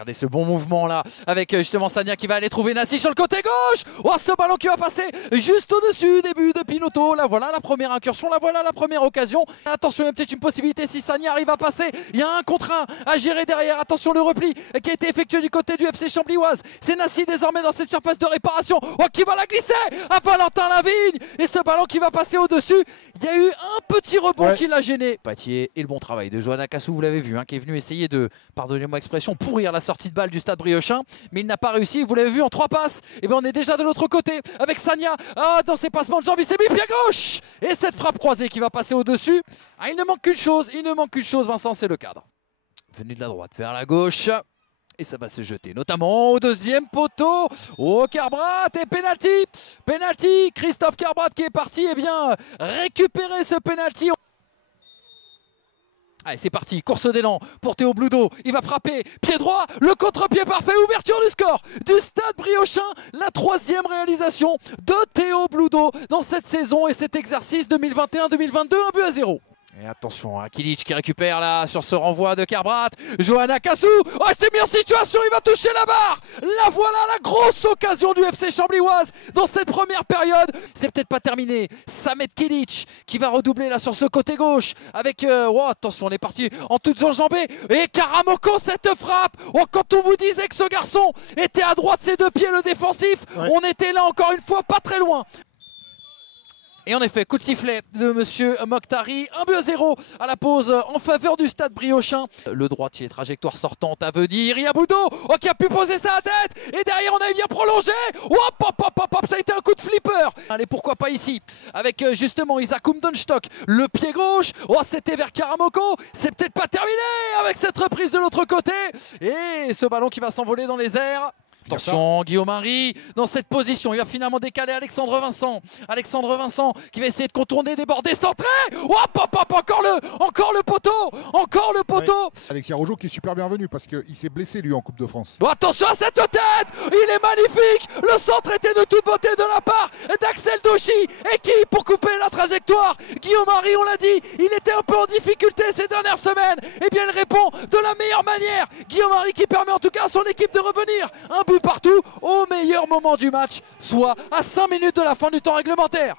Regardez ce bon mouvement là avec justement Sagna qui va aller trouver Nassi sur le côté gauche. Oh, ce ballon qui va passer juste au-dessus, début de Pinotto. Là voilà la première incursion, là voilà la première occasion. Attention, il y a peut-être une possibilité si Sagna arrive à passer. Il y a un contre un à gérer derrière. Attention, le repli qui a été effectué du côté du FC Chamblivoise. C'est Nassi désormais dans cette surface de réparation. Oh, qui va la glisser à Valentin Lavigne. Et ce ballon qui va passer au-dessus. Il y a eu un petit rebond qui l'a gêné. Patier et le bon travail de Johanna Cassou, vous l'avez vu, qui est venu essayer de, pardonnez-moi l'expression, pourrir la sortie de balle du Stade Briochin, mais il n'a pas réussi. Vous l'avez vu en 3 passes. Et bien on est déjà de l'autre côté avec Sagna. Dans ses passements de jambes, il s'est mis pied gauche. Et cette frappe croisée qui va passer au-dessus. Il ne manque qu'une chose, Vincent, c'est le cadre. Venu de la droite vers la gauche. Et ça va se jeter, notamment au deuxième poteau. Oh, Kerbrat et penalty. Penalty, Christophe Kerbrat qui est parti récupérer ce penalty. Allez, c'est parti, course d'élan pour Théo Bloudo. Il va frapper, pied droit, le contre-pied parfait, ouverture du score du Stade Briochin. La 3e réalisation de Théo Bloudo dans cette saison et cet exercice 2021-2022, 1-0. Et attention, Kilic qui récupère là sur ce renvoi de Kerbrat. Johanna Cassou, oh, il s'est mis en situation, il va toucher la barre. La voilà, la grosse occasion du FC Chamblivoise dans cette première période. C'est peut-être pas terminé. Samet Kilic qui va redoubler là sur ce côté gauche avec, oh, attention, on est parti en toutes enjambées. Et Karamoko, cette frappe. Oh, quand on vous disait que ce garçon était à droite, ses 2 pieds, le défensif, on était là encore une fois pas très loin. Et en effet, coup de sifflet de monsieur Mokhtari, 1-0 à la pause en faveur du Stade Briochin. Le droitier, trajectoire sortante à venir, Ria Boudo, oh, qui a pu poser sa tête. Et derrière, on avait bien prolongé. Oh, hop, ça a été un coup de flipper. Allez, pourquoi pas ici, avec justement Isaac Umdonstock, le pied gauche. Oh, c'était vers Karamoko. C'est peut-être pas terminé avec cette reprise de l'autre côté. Et ce ballon qui va s'envoler dans les airs. Attention, Guillaume-Henri dans cette position, il va finalement décaler Alexandre Vincent. Alexandre Vincent qui va essayer de contourner, déborder, centrer. Encore le poteau. Alexis Rojo qui est super bienvenu parce qu'il s'est blessé lui en Coupe de France. Oh, attention à cette tête, il est magnifique. Le centre était de toute beauté de la part d'Axel Douchy. Et qui pour couper la trajectoire? Guillaume-Henri, on l'a dit, il était un peu en difficulté ces dernières semaines. Et bien il répond de la meilleure manière. Guillaume-Henri qui permet en tout cas à son équipe de revenir. Un but partout au meilleur moment du match, soit à 5 minutes de la fin du temps réglementaire.